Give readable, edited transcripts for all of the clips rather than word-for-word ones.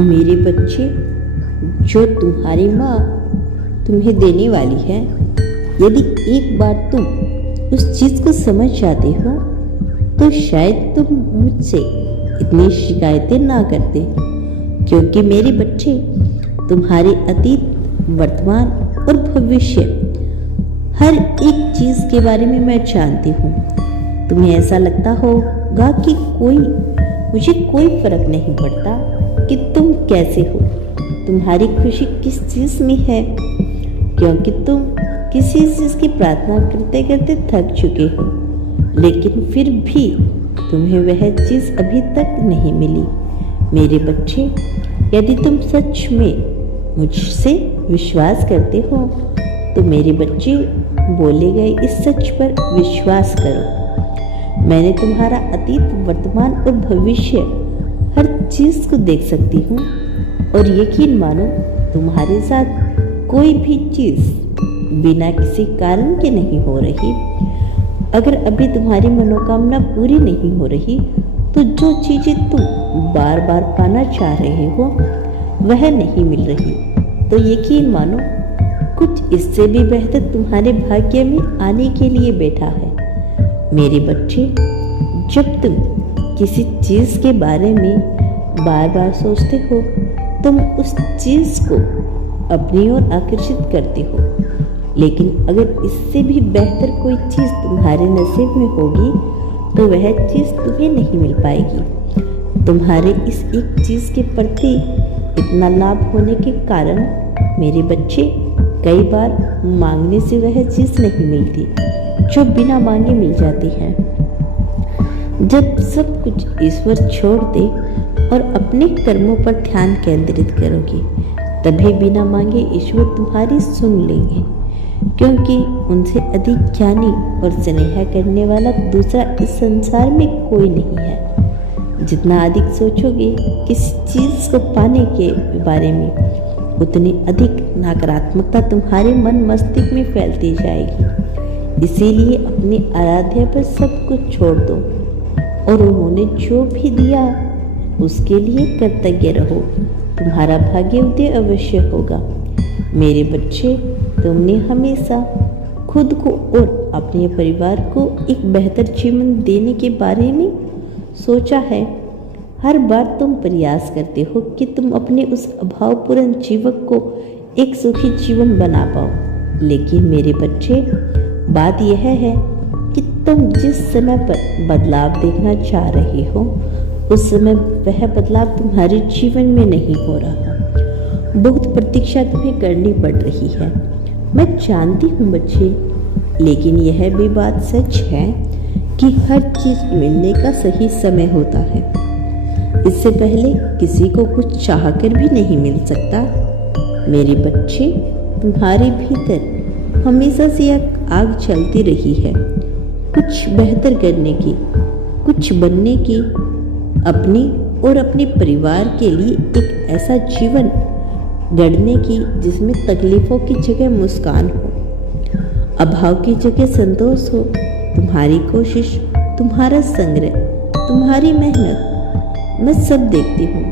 मेरे बच्चे, जो तुम्हारी माँ तुम्हें देने वाली है, यदि एक बार तुम उस चीज को समझ जाते हो तो शायद तुम मुझसे इतनी शिकायतें ना करते। क्योंकि मेरे बच्चे, तुम्हारे अतीत, वर्तमान और भविष्य, हर एक चीज के बारे में मैं जानती हूँ। तुम्हें ऐसा लगता होगा कि मुझे कोई फर्क नहीं पड़ता कि तुम कैसे हो, तुम्हारी खुशी किस चीज में है, क्योंकि तुम किसी चीज की प्रार्थना करते करते थक चुके हो, लेकिन फिर भी तुम्हें वह चीज अभी तक नहीं मिली। मेरे बच्चे, यदि तुम सच में मुझसे विश्वास करते हो तो मेरे बच्चे, बोले गए इस सच पर विश्वास करो। मैंने तुम्हारा अतीत, वर्तमान और भविष्य, हर चीज को देख सकती हूँ, और यकीन मानो तुम्हारे साथ कोई भी चीज बिना किसी कारण के नहीं हो रही। अगर अभी तुम्हारी मनोकामना पूरी नहीं हो रही तो जो चीजें तुम बार बार पाना चाह रहे हो वह नहीं मिल रही, तो यकीन मानो कुछ इससे भी बेहतर तुम्हारे भाग्य में आने के लिए बैठा है। मेरे बच्चे, जब तुम किसी चीज के बारे में बार बार सोचते हो, तुम उस चीज को अपनी ओर आकर्षित करते हो, लेकिन अगर इससे भी बेहतर कोई चीज तुम्हारे नसीब में होगी तो वह चीज तुम्हें नहीं मिल पाएगी। तुम्हारे इस एक चीज के प्रति इतना लाभ होने के कारण मेरे बच्चे, कई बार मांगने से वह चीज नहीं मिलती जो बिना मांगे मिल जाती है। जब सब कुछ ईश्वर छोड़ दे और अपने कर्मों पर ध्यान केंद्रित करोगे, तभी बिना मांगे ईश्वर तुम्हारी सुन लेंगे, क्योंकि उनसे अधिक ज्ञानी और स्नेह करने वाला दूसरा इस संसार में कोई नहीं है। जितना अधिक सोचोगे किसी चीज को पाने के बारे में, उतनी अधिक नकारात्मकता तुम्हारे मन मस्तिष्क में फैलती जाएगी। इसीलिए अपने आराध्य पर सब कुछ छोड़ दो और उन्होंने जो भी दिया उसके लिए कृतज्ञ रहो। तुम्हारा भाग्य उदय अवश्य होगा। मेरे बच्चे, तुमने हमेशा खुद को और अपने परिवार को एक बेहतर जीवन देने के बारे में सोचा है। हर बार तुम प्रयास करते हो कि तुम अपने उस अभावपूर्ण जीवन को एक सुखी जीवन बना पाओ, लेकिन मेरे बच्चे, बात यह है कि तुम जिस समय पर बदलाव देखना चाह रहे हो, उस समय वह बदलाव तुम्हारे जीवन में नहीं हो रहा। बहुत प्रतीक्षा तुम्हें करनी पड़ रही है, मैं जानती हूँ बच्चे, लेकिन यह भी बात सच है कि हर चीज मिलने का सही समय होता है। इससे पहले किसी को कुछ चाहकर भी नहीं मिल सकता। मेरे बच्चे, तुम्हारे भीतर हमेशा से एक आग चलती रही है, कुछ बेहतर करने की, कुछ बनने की, अपने और अपने परिवार के लिए एक ऐसा जीवन गढ़ने की जिसमें तकलीफों की जगह मुस्कान हो, अभाव की जगह संतोष हो। तुम्हारी कोशिश, तुम्हारा संग्रह, तुम्हारी मेहनत मैं सब देखती हूँ,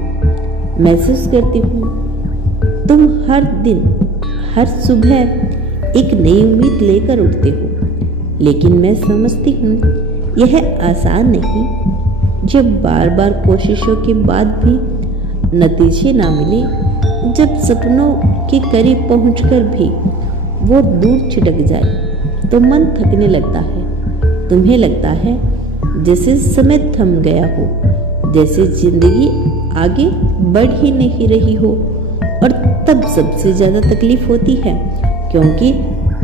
महसूस करती हूँ। तुम हर दिन, हर सुबह एक नई उम्मीद लेकर उठते हो, लेकिन मैं समझती हूँ यह आसान नहीं। जब बार बार कोशिशों के बाद भी नतीजे ना मिले, जब सपनों के करीब पहुंचकर भी वो दूर छिटक जाए, तो मन थकने लगता है। तुम्हें लगता है जैसे समय थम गया हो, जैसे जिंदगी आगे बढ़ ही नहीं रही हो, और तब सबसे ज्यादा तकलीफ होती है, क्योंकि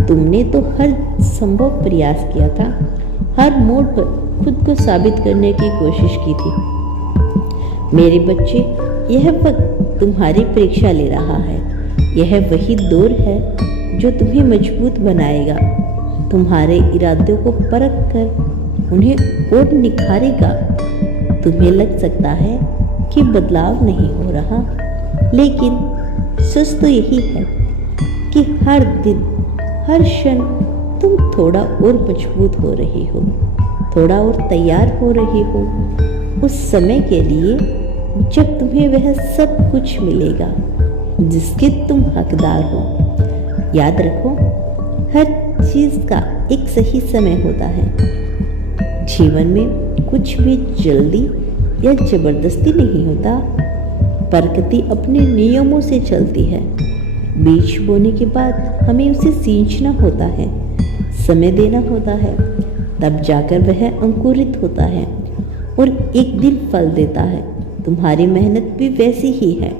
तुमने तो हर संभव प्रयास किया था, हर मोड़ पर खुद को साबित करने की कोशिश की थी। मेरे बच्चे, यह वक्त तुम्हारी परीक्षा ले रहा है। यह वही दौर है जो तुम्हें मजबूत बनाएगा, तुम्हारे इरादों को परख कर उन्हें और निखारेगा। तुम्हें लग सकता है कि बदलाव नहीं हो रहा, लेकिन सच तो यही है कि हर दिन, हर क्षण तुम थोड़ा और मजबूत हो रही हो, थोड़ा और तैयार हो रही हो। उस समय के लिए जब तुम्हें वह सब कुछ मिलेगा जिसके तुम हकदार हो। याद रखो, हर चीज का एक सही समय होता है। जीवन में कुछ भी जल्दी या जबरदस्ती नहीं होता। प्रकृति अपने नियमों से चलती है। बीज बोने के बाद हमें उसे सींचना होता है, समय देना होता है, तब जाकर वह अंकुरित होता है और एक दिन फल देता है। तुम्हारी मेहनत भी वैसी ही है।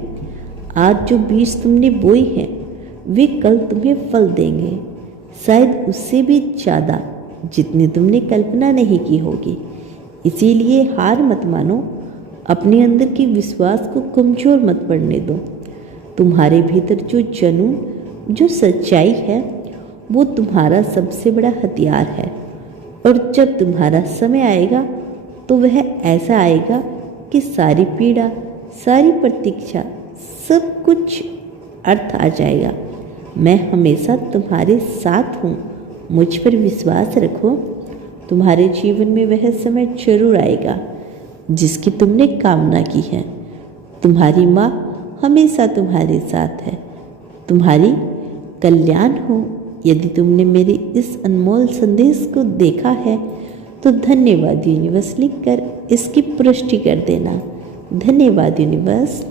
आज जो बीज तुमने बोई है वे कल तुम्हें फल देंगे, शायद उससे भी ज़्यादा जितनी तुमने कल्पना नहीं की होगी। इसीलिए हार मत मानो, अपने अंदर के विश्वास को कमज़ोर मत पड़ने दो। तुम्हारे भीतर जो जुनून, जो सच्चाई है, वो तुम्हारा सबसे बड़ा हथियार है। और जब तुम्हारा समय आएगा तो वह ऐसा आएगा कि सारी पीड़ा, सारी प्रतीक्षा, सब कुछ अर्थ आ जाएगा। मैं हमेशा तुम्हारे साथ हूँ, मुझ पर विश्वास रखो। तुम्हारे जीवन में वह समय जरूर आएगा जिसकी तुमने कामना की है। तुम्हारी माँ हमेशा तुम्हारे साथ है। तुम्हारी कल्याण हो। यदि तुमने मेरे इस अनमोल संदेश को देखा है तो धन्यवाद यूनिवर्स लिखकर इसकी पुष्टि कर देना। धन्यवाद यूनिवर्स।